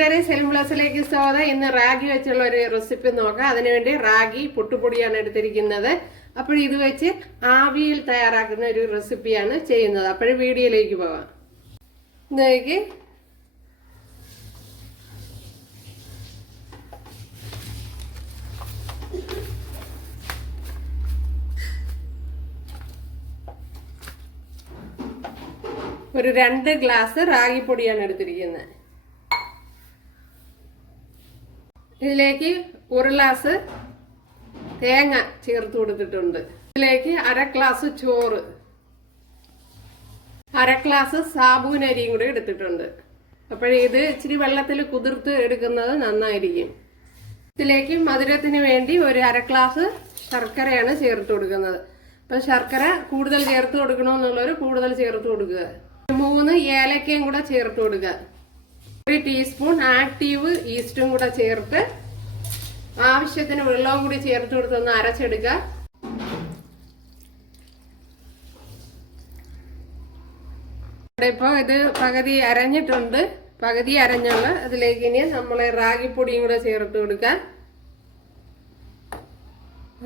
കൂട്ടുകാരെ, സെലിം പ്ലസിലേക്ക് സ്വാഗതം. ഇന്ന് റാഗി വെച്ചുള്ള ഒരു റെസിപ്പി നോക്കാം. അതിനുവേണ്ടി റാഗി പൊട്ടുപൊടിയാണ് എടുത്തിരിക്കുന്നത്. അപ്പോൾ ഇത് വെച്ച് ആവിയിൽ തയ്യാറാക്കുന്ന ഒരു റെസിപ്പിയാണ് ചെയ്യുന്നത്. അപ്പോൾ വീഡിയോയിലേക്ക് പോകാം. ഇതിലേക്ക് ഒരു 2 ഗ്ലാസ് റാഗിപ്പൊടിയാണ് എടുത്തിരിക്കുന്നത്. ഇതിലേക്ക് 1 ഗ്ലാസ് തേങ്ങ ചേർത്ത് കൊടുത്തിട്ടുണ്ട്. ഇതിലേക്ക് 1/2 ഗ്ലാസ് ചോറ്, 1/2 ഗ്ലാസ് സാബൂൻ അരിയും കൂടെ എടുത്തിട്ടുണ്ട്. ഇത് ഇച്ചിരി വെള്ളത്തിൽ കുതിർത്ത് എടുക്കുന്നത് നന്നായിരിക്കും. ഇതിലേക്ക് മധുരത്തിന് വേണ്ടി ഒരു 1/2 ഗ്ലാസ് ശർക്കരയാണ് ചേർത്ത് കൊടുക്കുന്നത്. അപ്പം ശർക്കര കൂടുതൽ ചേർത്ത് കൊടുക്കണമെന്നുള്ളവർ കൂടുതൽ ചേർത്ത് കൊടുക്കുക. 3 ഏലക്കയും കൂടെ ചേർത്ത് കൊടുക്കുക. 1 ടീസ്പൂൺ ആക്റ്റീവ് ഈസ്റ്റും കൂടെ ചേർത്ത് ആവശ്യത്തിന് വെള്ളവും കൂടി ചേർത്ത് കൊടുത്തൊന്ന് അരച്ചെടുക്കുക. ഇപ്പോൾ ഇത് പകുതി അരഞ്ഞിട്ടുണ്ട്. പകുതി അരഞ്ഞുള്ള അതിലേക്ക് ഇനി നമ്മൾ റാഗിപ്പൊടിയും കൂടെ ചേർത്ത് കൊടുക്കുക.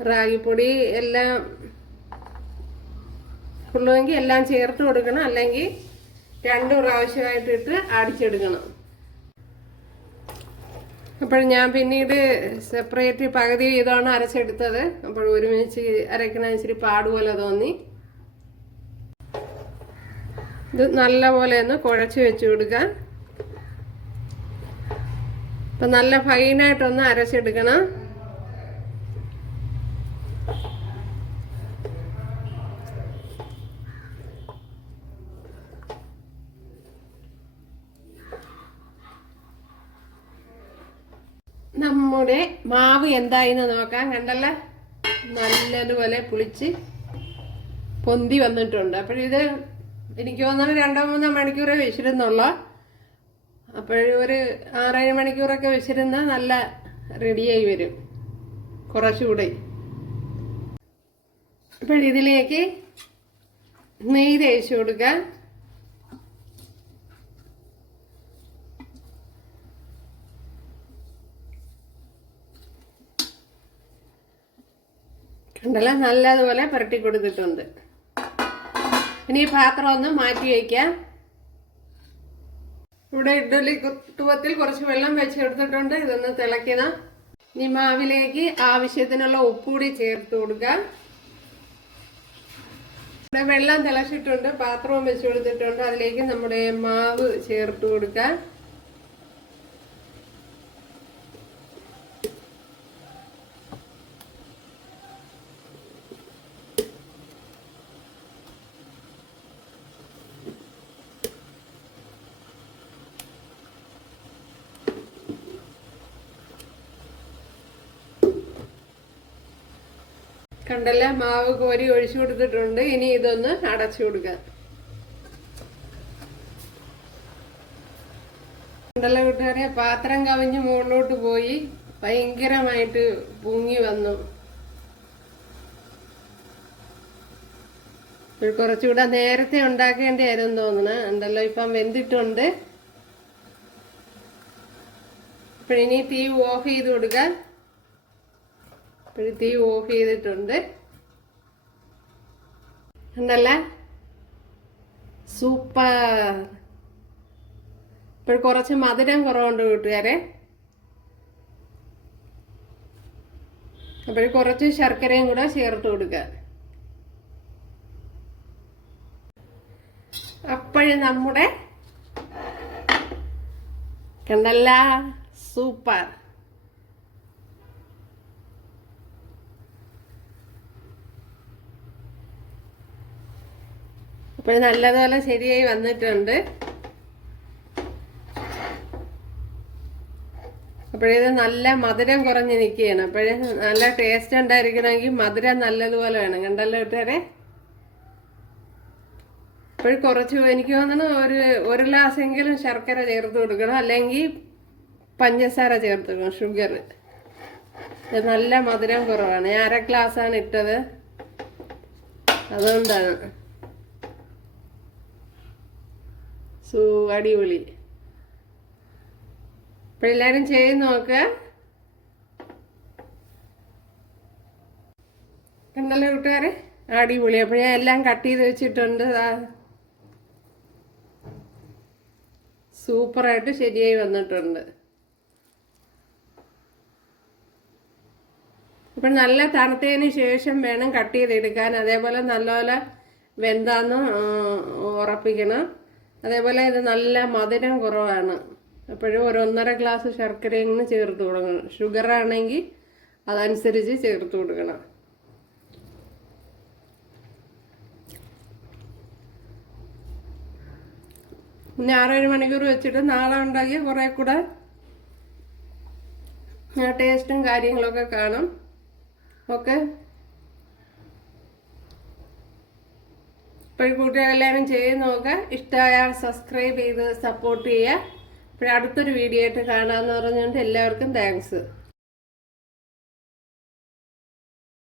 റാഗിപ്പൊടി എല്ലാം ഉള്ളുവെങ്കിൽ എല്ലാം ചേർത്ത് കൊടുക്കണം, അല്ലെങ്കിൽ 2 പ്രാവശ്യമായിട്ടിട്ട് അടിച്ചെടുക്കണം. അപ്പോൾ ഞാൻ പിന്നീട് സെപ്പറേറ്റ് പകുതി ഇതാണ് അരച്ചെടുത്തത്. അപ്പോൾ ഒരുമിച്ച് അരക്കണ ഇച്ചിരി പാടുപോലെ തോന്നി. ഇത് നല്ലപോലെ ഒന്ന് കുഴച്ച് വെച്ച് കൊടുക്കാം. അപ്പം നല്ല ഫൈനായിട്ടൊന്ന് അരച്ചെടുക്കണം. നമ്മുടെ മാവ് എന്തായിന്ന് നോക്കാം. കണ്ടല്ലോ, നല്ലതുപോലെ പുളിച്ച് പൊന്തി വന്നിട്ടുണ്ട്. അപ്പോഴിത് എനിക്ക് തോന്നുന്നു 2-3 മണിക്കൂറേ വെച്ചിരുന്നുള്ളൂ. ഒരു 6-7 മണിക്കൂറൊക്കെ വെച്ചിരുന്നാൽ നല്ല റെഡിയായി വരും കുറച്ചുകൂടെ. ഇതിലേക്ക് നെയ്യ് തേച്ച് കൊടുക്കാം. കണ്ടല്ലോ, നല്ലതുപോലെ പുരട്ടി കൊടുത്തിട്ടുണ്ട്. ഇനി ഈ പാത്രം ഒന്ന് മാറ്റി വയ്ക്കാം. ഇവിടെ ഇഡ്ഡലി കുട്ടുവത്തിൽ കുറച്ച് വെള്ളം വെച്ചെടുത്തിട്ടുണ്ട്. ഇതൊന്ന് തിളയ്ക്കണം. ഇനി മാവിലേക്ക് ആവശ്യത്തിനുള്ള ഉപ്പ് കൂടി ചേർത്ത് കൊടുക്കാം. ഇവിടെ വെള്ളം തിളച്ചിട്ടുണ്ട്, പാത്രവും വെച്ച് കൊടുത്തിട്ടുണ്ട്. അതിലേക്ക് നമ്മുടെ മാവ് ചേർത്ത് കൊടുക്കാം. കണ്ടല്ല, മാവ് കോരി ഒഴിച്ചു കൊടുത്തിട്ടുണ്ട്. ഇനി ഇതൊന്ന് അടച്ചു കൊടുക്കാം. കണ്ടല്ല കൂട്ടുകാരെ, പാത്രം കവിഞ്ഞ് മുകളിലോട്ട് പോയി ഭയങ്കരമായിട്ട് പൊങ്ങി വന്നു. കുറച്ചുകൂടെ നേരത്തെ ഉണ്ടാക്കേണ്ടിയായിരുന്നു തോന്നണ. ഉണ്ടല്ലോ, ഇപ്പം വെന്തിട്ടുണ്ട്. ഇനി തീ ഓഫ് ചെയ്ത് കൊടുക്കാം. തീ ഓഫ് ചെയ്തിട്ടുണ്ട്. ഉണ്ടല്ലേ, സൂപ്പർ. കുറച്ച് മധുരം കുറവുണ്ട് കൂട്ടുകാരെ. കുറച്ച് ശർക്കരയും കൂടെ ചേർത്ത് കൊടുക്കുക. നമ്മുടെ കണ്ടല്ല, സൂപ്പർ. നല്ലതുപോലെ ശരിയായി വന്നിട്ടുണ്ട്. ഇത് നല്ല മധുരം കുറഞ്ഞ് നിൽക്കുകയാണ്. നല്ല ടേസ്റ്റ് ഉണ്ടായിരിക്കണമെങ്കിൽ മധുരം നല്ലതുപോലെ വേണം. കണ്ടല്ലോ കൂട്ടുകാരെ, കുറച്ച് എനിക്ക് തോന്നുന്നു ഒരു ഗ്ലാസ്സെങ്കിലും ശർക്കര ചേർത്ത് കൊടുക്കണം, അല്ലെങ്കിൽ പഞ്ചസാര ചേർത്ത് കൊടുക്കണം, ഷുഗർ. നല്ല മധുരം കുറവാണ്. ഞാൻ 1/2 ഗ്ലാസ്സാണ് ഇട്ടത്, അതുകൊണ്ടാണ്. അടിപൊളി. അപ്പോൾ എല്ലാവരും ചെയ്ത് നോക്കുക. കണ്ടല്ലോ കൂട്ടുകാരെ, അടിപൊളി. അപ്പോൾ ഞാൻ എല്ലാം കട്ട് ചെയ്ത് വെച്ചിട്ടുണ്ട്. സൂപ്പറായിട്ട് ശരിയായി വന്നിട്ടുണ്ട്. അപ്പം നല്ല തണുത്തതിന് ശേഷം വേണം കട്ട് ചെയ്തെടുക്കാൻ. അതേപോലെ നല്ലപോലെ വെന്താന്ന് ഉറപ്പിക്കണം. അതേപോലെ ഇത് നല്ല മധുരം കുറവാണ്. അപ്പോഴും ഒരു 1.5 ഗ്ലാസ് ശർക്കരയും കൂടി ചേർത്ത് കൊടുക്കണം. ഷുഗറാണെങ്കിൽ അതനുസരിച്ച് ചേർത്ത് കൊടുക്കണം. പിന്നെ 6-7 മണിക്കൂർ വെച്ചിട്ട് നാളെ ഉണ്ടാക്കിയ കുറേ കൂടെ ടേസ്റ്റും കാര്യങ്ങളൊക്കെ കാണും. ഓക്കെ, ഇപ്പോൾ കൂട്ടുകാരെല്ലാവരും ചെയ്ത് നോക്കുക. ഇഷ്ടമായാൽ സബ്സ്ക്രൈബ് ചെയ്ത് സപ്പോർട്ട് ചെയ്യുക. ഇപ്പോൾ അടുത്തൊരു വീഡിയോ ആയിട്ട് കാണാമെന്ന് പറഞ്ഞുകൊണ്ട് എല്ലാവർക്കും താങ്ക്സ്.